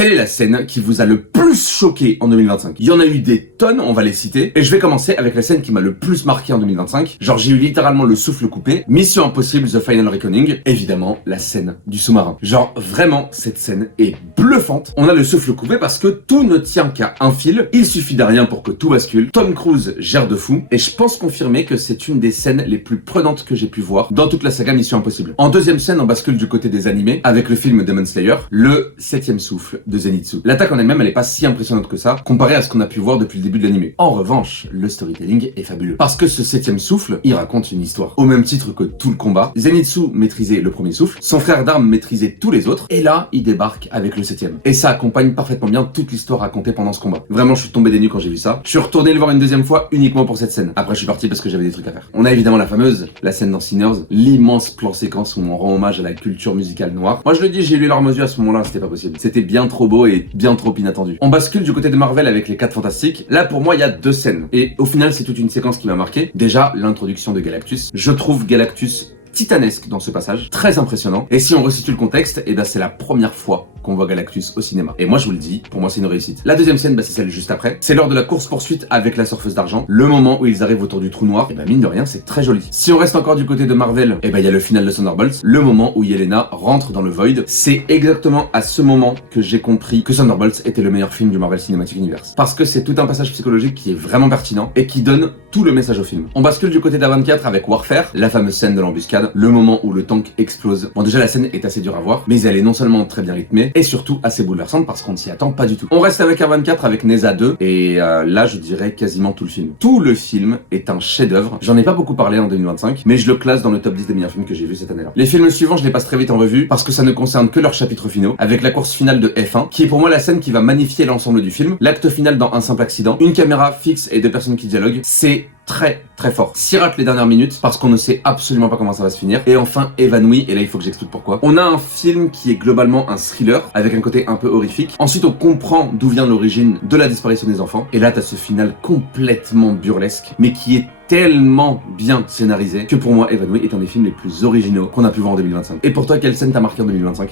Quelle est la scène qui vous a le plus choqué en 2025? Il y en a eu des tonnes, on va les citer, et je vais commencer avec la scène qui m'a le plus marqué en 2025. Genre j'ai eu littéralement le souffle coupé. Mission Impossible The Final Reckoning, évidemment la scène du sous-marin. Genre vraiment cette scène est bluffante. On a le souffle coupé parce que tout ne tient qu'à un fil, il suffit de rien pour que tout bascule. Tom Cruise gère de fou, et je pense confirmer que c'est une des scènes les plus prenantes que j'ai pu voir dans toute la saga Mission Impossible. En deuxième scène, on bascule du côté des animés avec le film Demon Slayer, le 7e souffle de Zenitsu. L'attaque en elle-même, elle est pas si impressionnante que ça, comparée à ce qu'on a pu voir depuis le début de l'animé. En revanche, le storytelling est fabuleux. Parce que ce 7e souffle, il raconte une histoire. Au même titre que tout le combat, Zenitsu maîtrisait le premier souffle, son frère d'armes maîtrisait tous les autres, et là, il débarque avec le 7e. Et ça accompagne parfaitement bien toute l'histoire racontée pendant ce combat. Vraiment, je suis tombé des nues quand j'ai vu ça. Je suis retourné le voir une deuxième fois uniquement pour cette scène. Après, je suis parti parce que j'avais des trucs à faire. On a évidemment la scène dans Sinners, l'immense plan séquence où on rend hommage à la culture musicale noire. Moi, je le dis, j'ai eu les larmes aux yeux à ce moment-là, c'était pas possible. C'était bien trop beau et bien trop inattendu. On bascule du côté de Marvel avec les 4 Fantastiques. Là, pour moi, il y a 2 scènes. Et au final, c'est toute une séquence qui m'a marqué. Déjà, l'introduction de Galactus. Je trouve Galactus titanesque dans ce passage, très impressionnant. Et si on resitue le contexte, et ben c'est la première fois qu'on voit Galactus au cinéma. Et moi je vous le dis, pour moi c'est une réussite. La deuxième scène, c'est celle juste après. C'est lors de la course-poursuite avec la surfeuse d'argent, le moment où ils arrivent autour du trou noir, et ben mine de rien, c'est très joli. Si on reste encore du côté de Marvel, et ben il y a le final de Thunderbolts, le moment où Yelena rentre dans le Void. C'est exactement à ce moment que j'ai compris que Thunderbolts était le meilleur film du Marvel Cinematic Universe. Parce que c'est tout un passage psychologique qui est vraiment pertinent et qui donne tout le message au film. On bascule du côté d'A24 avec Warfare, la fameuse scène de l'embuscade, le moment où le tank explose. Bon déjà la scène est assez dure à voir, mais elle est non seulement très bien rythmée, et surtout assez bouleversante parce qu'on ne s'y attend pas du tout. On reste avec A24 avec Neza 2, et là je dirais quasiment tout le film. Tout le film est un chef-d'œuvre. J'en ai pas beaucoup parlé en 2025, mais je le classe dans le top 10 des meilleurs films que j'ai vu cette année-là. Les films suivants, je les passe très vite en revue, parce que ça ne concerne que leurs chapitres finaux, avec la course finale de F1, qui est pour moi la scène qui va magnifier l'ensemble du film, l'acte final dans Un simple accident, une caméra fixe et 2 personnes qui dialoguent, c'est très fort. S'y rate les dernières minutes parce qu'on ne sait absolument pas comment ça va se finir. Et enfin évanoui, et là il faut que j'explique pourquoi. On a un film qui est globalement un thriller avec un côté un peu horrifique. Ensuite on comprend d'où vient l'origine de la disparition des enfants. Et là t'as ce final complètement burlesque, mais qui est tellement bien scénarisé que pour moi Évanoui est un des films les plus originaux qu'on a pu voir en 2025. Et pour toi, quelle scène t'a marqué en 2025?